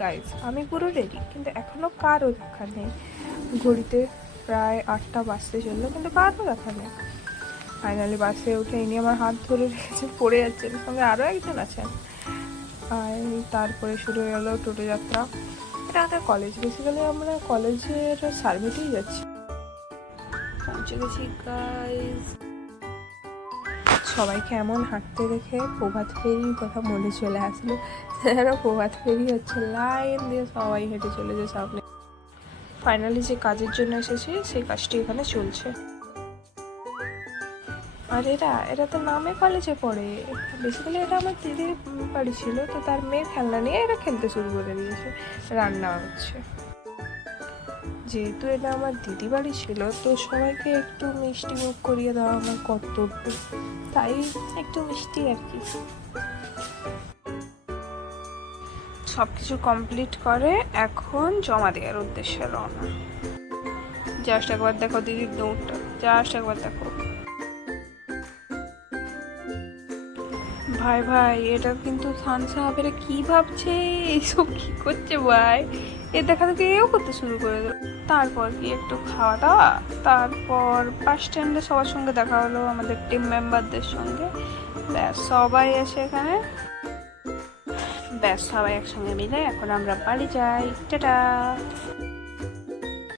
Guys আমি পুরো ready, কিন্তু এখনো কারও দেখা নেই। ঘড়িতে প্রায় 8টা বাজতে চললো, কিন্তু কারও দেখা নেই। ফাইনালি বাসে উঠে ইনি আমার হাত ধরে রেখেছে, পড়ে যাচ্ছে, এর সঙ্গে আরও একজন আছেন। আর তারপরে শুরু হয়ে গেল টোটো যাত্রা। এটা আমাদের কলেজ, বেসিক্যালি আমরা কলেজের সার্ভিসেই যাচ্ছি। পৌঁছে গেছি গাইজ। সবাইকে এমন হাঁটতে দেখে প্রভাত ফেরির কথা মনে চলে আসলো। যারা প্রভাত ফেরি হচ্ছে, লাইন দিয়ে সবাই হেঁটে চলেছে সামনে। ফাইনালি যে কাজের জন্য এসেছি সেই কাজটি এখানে চলছে। আর এরা তো নামে কলেজে পড়ে। বেসিক্যালি এটা আমার দিদির বাড়ি ছিল, তো তার মেয়ের খেলনা নিয়ে এরা খেলতে শুরু করে দিয়েছে। রান্না হচ্ছে, যেহেতু এটা আমার দিদি বাড়ি ছিল, তো সবাইকে একটু মিষ্টি মুখ করিয়ে দেওয়া আমার কর্তব্য, তাই একটু মিষ্টি আর কি। সব কিছু কমপ্লিট করে এখন জমা দেওয়ার উদ্দেশ্যে রওনা। জাস্ট একবার দেখো দিদির দৌড়টা, জাস্ট একবার দেখো। ভাই ভাই, এটা কিন্তু থানসা হবে, কি ভাবছে, এইসব কি করছে ভাই? এ দেখা দেখে এও করতে শুরু করে দিল। তারপর কি একটু খাওয়া দাওয়া, তারপর বাস স্ট্যান্ডে সবার সঙ্গে দেখা হলো, আমাদের টিম মেম্বারদের সঙ্গে। ব্যাস সবাই এসে এখানে, ব্যাস সবাই একসঙ্গে মিলে এখন আমরা বাড়ি যাই। টাটা।